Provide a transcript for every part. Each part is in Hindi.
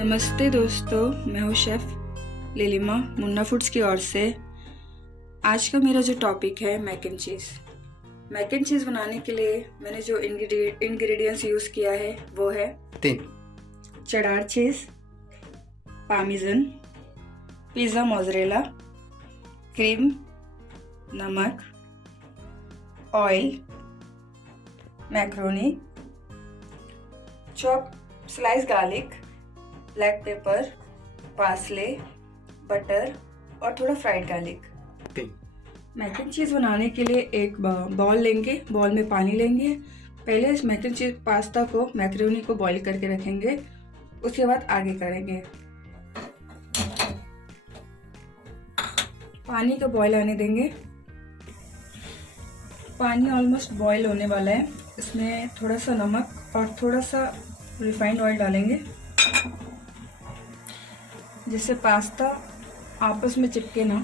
नमस्ते दोस्तों, मैं हूँ शेफ़ लिलिमा मुन्ना फूड्स की ओर से। आज का मेरा जो टॉपिक है mac and cheese. Mac and cheese बनाने के लिए मैंने जो इंग्रेडिएंट्स यूज़ किया है वो है 3 cheddar cheese, parmesan, pizza mozzarella, cream, नमक, oil, macaroni, chop slice garlic, black pepper, parsley, butter और थोड़ा fried garlic. Mac and cheese बनाने के लिए एक बॉल लेंगे, बॉल में पानी लेंगे। पहले इस मैक एंड चीज़ पास्ता को मैक्रोनी को बॉईल करके रखेंगे, उसके बाद आगे करेंगे। पानी को बॉईल आने देंगे। पानी ऑलमोस्ट बॉईल होने वाला है। इसमें थोड़ा सा नमक और थोड़ा सा रिफाइंड ऑयल डालेंगे, जिससे पास्ता आपस में चिपके ना।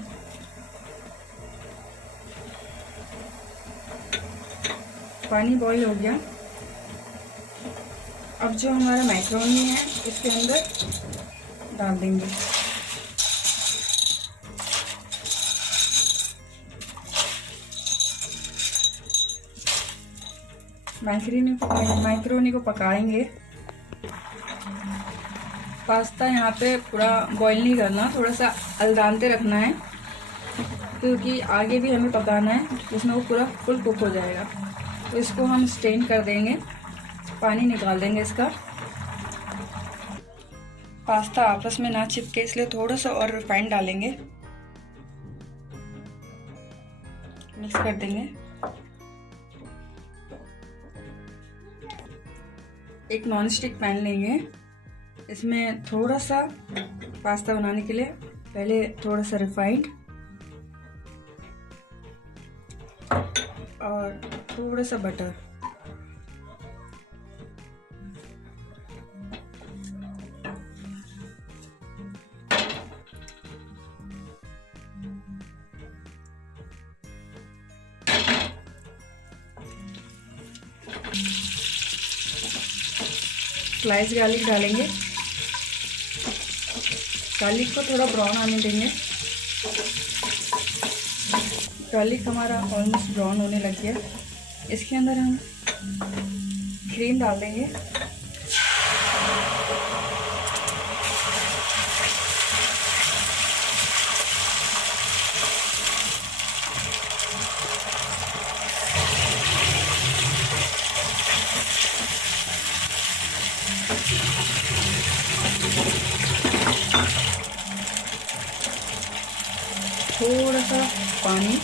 पानी बॉईल हो गया। अब जो हमारा मैक्रोनी है इसके अंदर डाल देंगे। मैक्रोनी को पकाएंगे। पास्ता यहाँ पे पूरा बॉईल नहीं करना, थोड़ा सा अलदानते रखना है, क्योंकि आगे भी हमें पकाना है, उसमें वो पूरा फुल कुक हो जाएगा। तो इसको हम स्ट्रेन कर देंगे, पानी निकाल देंगे इसका। पास्ता आपस में ना चिपके इसलिए थोड़ा सा और रिफाइंड डालेंगे, मिक्स कर देंगे। एक नॉन स्टिक पैन लेंगे, इसमें थोड़ा सा पास्ता बनाने के लिए पहले थोड़ा सा रिफाइंड और थोड़ा सा बटर, स्लाइस गार्लिक डालेंगे। गार्लिक को थोड़ा ब्राउन आने देंगे। गार्लिक हमारा ऑलमोस्ट ब्राउन होने लग गया। इसके अंदर हम क्रीम डाल देंगे। थोड़ा सा पानी,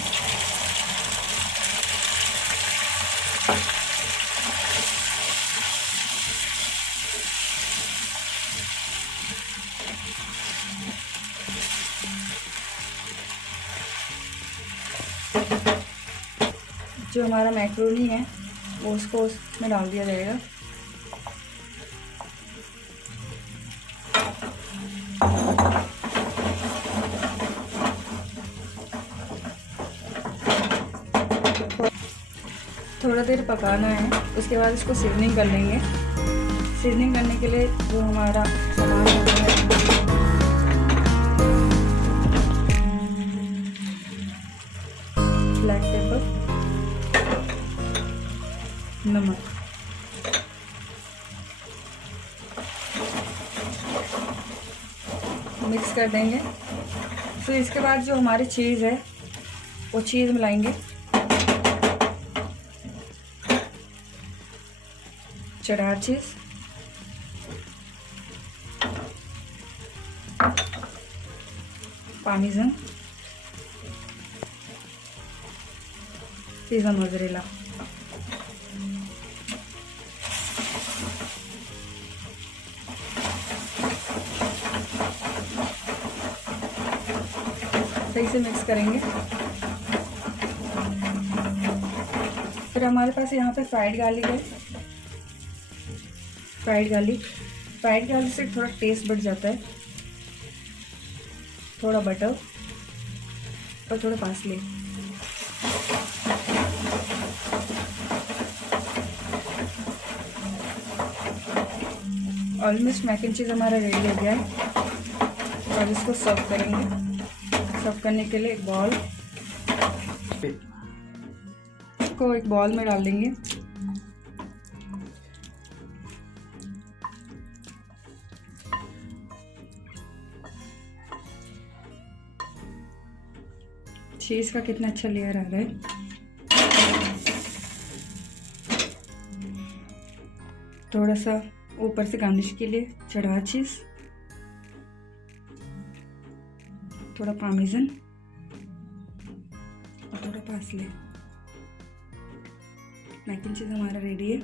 जो हमारा मैक्रोनी है वो उसको उसमें डाल दिया जाएगा। थोड़ा देर पकाना है, उसके बाद इसको सीजनिंग कर लेंगे। सीजनिंग करने के लिए जो हमारा सामान है, ब्लैक पेपर, नमक, मिक्स कर देंगे। फिर इसके बाद जो हमारी चीज़ है वो चीज़ मिलाएंगे। Chadar cheese, parmesan, pizza mozzarella, सही से मिक्स करेंगे। फिर हमारे पास यहाँ पे फ्राइड गार्लिक है। फ्राइड गार्लिक से थोड़ा टेस्ट बढ़ जाता है। थोड़ा बटर और थोड़ा parsley. Almost mac and cheese हमारा रेडी हो गया है। अब इसको सर्व करेंगे। सर्व करने के लिए एक बॉल को एक बॉल में डाल देंगे। चीज़ का कितना अच्छा लेयर आ रहा है। थोड़ा सा ऊपर से गार्निश के लिए चढ़ा चीज़, थोड़ा पार्मेसन और थोड़ा पार्सले। मैक एंड चीज़ हमारा रेडी है।